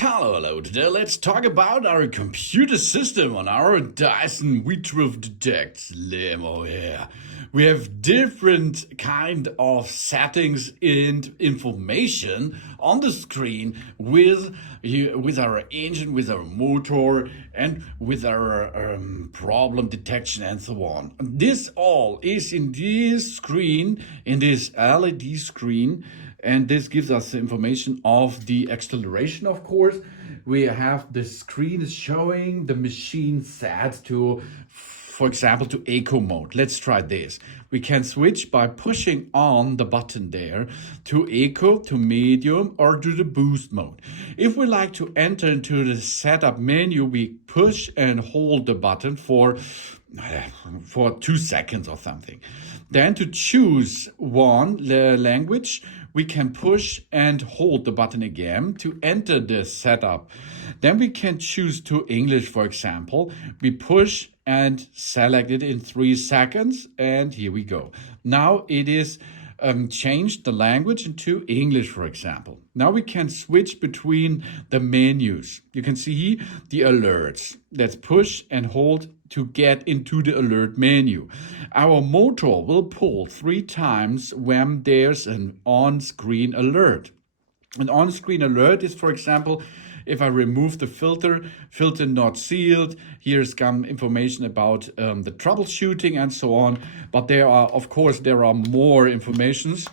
Hello. Today let's talk about our computer system on our Dyson V12 Detect limo here. We have different kind of settings and information on the screen with our engine, with our motor, and with our problem detection and so on. This all is in this screen, in this LED screen. And this gives us the information of the acceleration, of course. We have the screen showing the machine set to, for example, to eco mode. Let's try this. We can switch by pushing on the button there to eco, to medium, or to the boost mode. If we like to enter into the setup menu, we push and hold the button for 2 seconds or something. Then to choose one language, we can push and hold the button again to enter the setup. Then we can choose to English, for example. We push and select it in 3 seconds, and here we go. Now it is changed the language into English, for example. Now we can switch between the menus. You can see the alerts. Let's push and hold to get into the alert menu. Our motor will pull 3 times when there's an on-screen alert. An on-screen alert is, for example, if I remove the filter not sealed, here's some information about the troubleshooting and so on. But there are more informations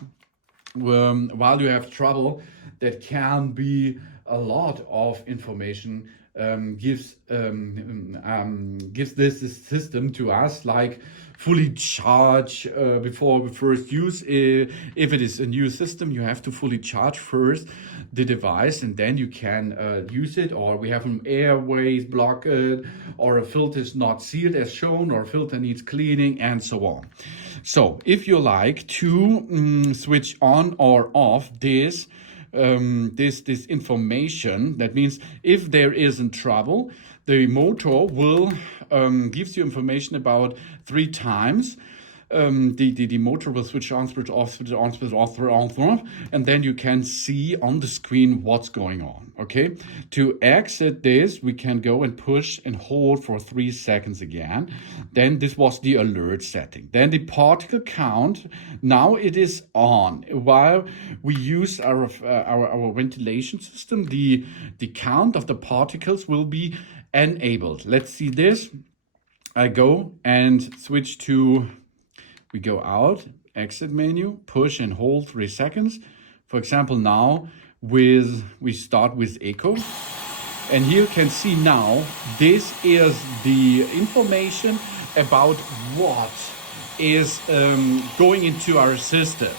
while you have trouble. That can be a lot of information. Gives this system to us, like fully charge before we first use it. If it is a new system, you have to fully charge first the device and then you can use it. Or we have an airways blocked, or a filter is not sealed as shown, or a filter needs cleaning, and so on. So if you like to switch on or off this information, that means if there isn't trouble, the motor will gives you information about 3 times. The motor will switch on, switch off, switch on, switch off, and then you can see on the screen what's going on. Okay, to exit this, we can go and push and hold for 3 seconds again. Then this was the alert setting. Then the particle count, now it is on. While we use our ventilation system, the count of the particles will be enabled. Let's see this. I go and switch to, we go out, exit menu, push and hold 3 seconds. For example, now we start with echo. And here you can see now, this is the information about what is going into our system.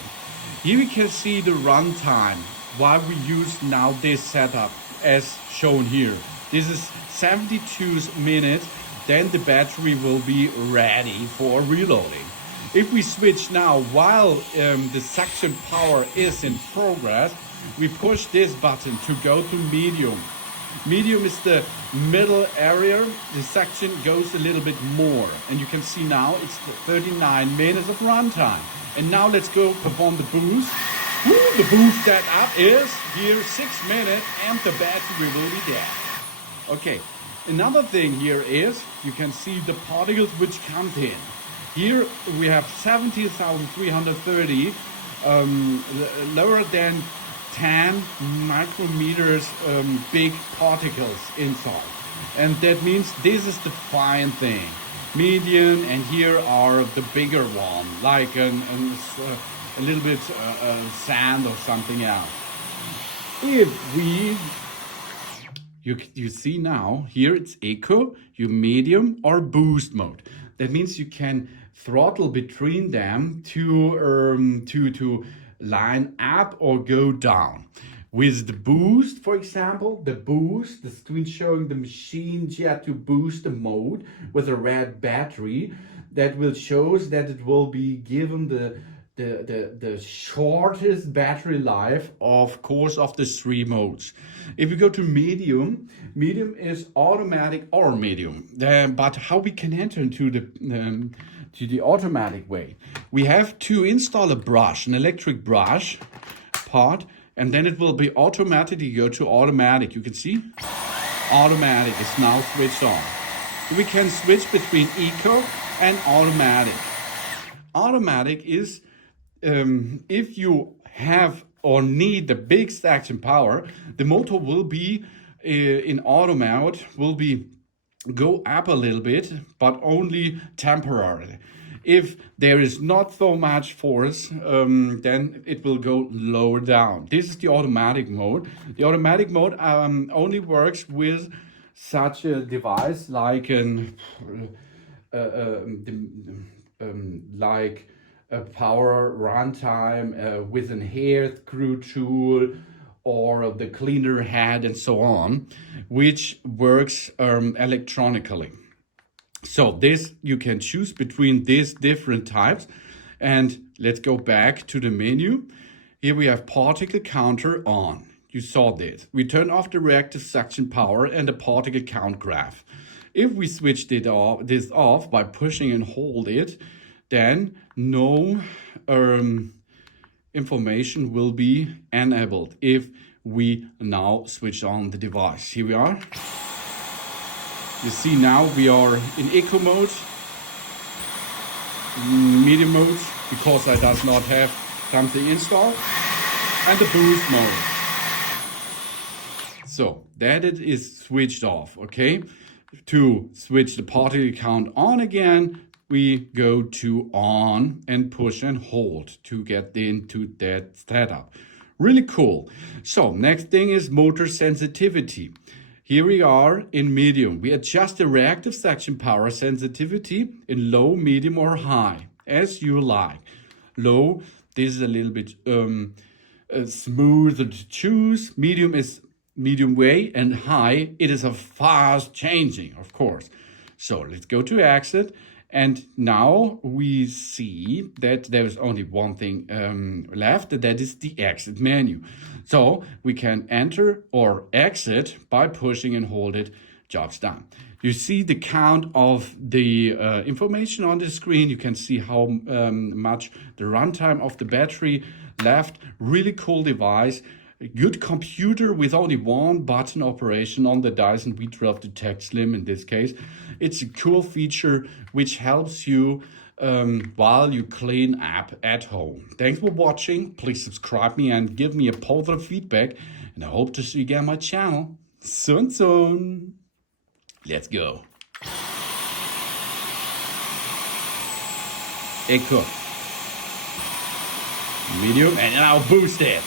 Here we can see the runtime while we use now this setup as shown here. This is 72 minutes, then the battery will be ready for reloading. If we switch now while the suction power is in progress, we push this button to go to medium. Medium is the middle area. The suction goes a little bit more. And you can see now it's 39 minutes of runtime. And now let's go perform the boost. The boost setup is here 6 minutes and the battery will be dead. Okay, another thing here is you can see the particles which comes in. Here we have 70,330 lower than 10 micrometers big particles inside. And that means this is the fine thing. Medium, and here are the bigger one, like a little bit sand or something else. If you see now, here it's eco, you medium or boost mode. That means you can throttle between them to line up or go down. With the boost, for example, the screen showing the machine jet to boost the mode with a red battery, that will shows that it will be given the shortest battery life, of course, of the 3 modes. If we go to medium is automatic or medium. But how we can enter into the automatic way? We have to install a brush, an electric brush part, and then it will be automatically go to automatic. You can see automatic is now switched on. We can switch between eco and automatic. Automatic is if you have or need the big action power, the motor will be in auto mode, will be go up a little bit, but only temporarily. If there is not so much force, then it will go lower down. This is the automatic mode. The automatic mode only works with such a device like like a power runtime with an hair screw tool or the cleaner head and so on, which works electronically. So this, you can choose between these different types. And let's go back to the menu. Here we have particle counter on. You saw this. We turn off the reactive suction power and the particle count graph. If we switch this off by pushing and hold it, then no information will be enabled if we now switch on the device. Here we are. You see now we are in eco mode, medium mode, because I does not have something installed, and the boost mode. So that it is switched off, okay? To switch the particle count on again, we go to on and push and hold to get into that setup. Really cool. So next thing is motor sensitivity. Here we are in medium. We adjust the reactive suction power sensitivity in low, medium or high, as you like. Low, this is a little bit smoother to choose. Medium is medium way, and high, it is a fast changing, of course. So let's go to exit. And now we see that there is only one thing left, and that is the exit menu. So we can enter or exit by pushing and hold it, job's done. You see the count of the information on the screen. You can see how much the runtime of the battery left. Really cool device. A good computer with only one button operation on the Dyson V12 Detect Slim in this case. It's a cool feature which helps you while you clean up at home. Thanks for watching. Please subscribe me and give me a positive feedback. And I hope to see you again on my channel soon. Let's go. Echo. Medium, and now boost it.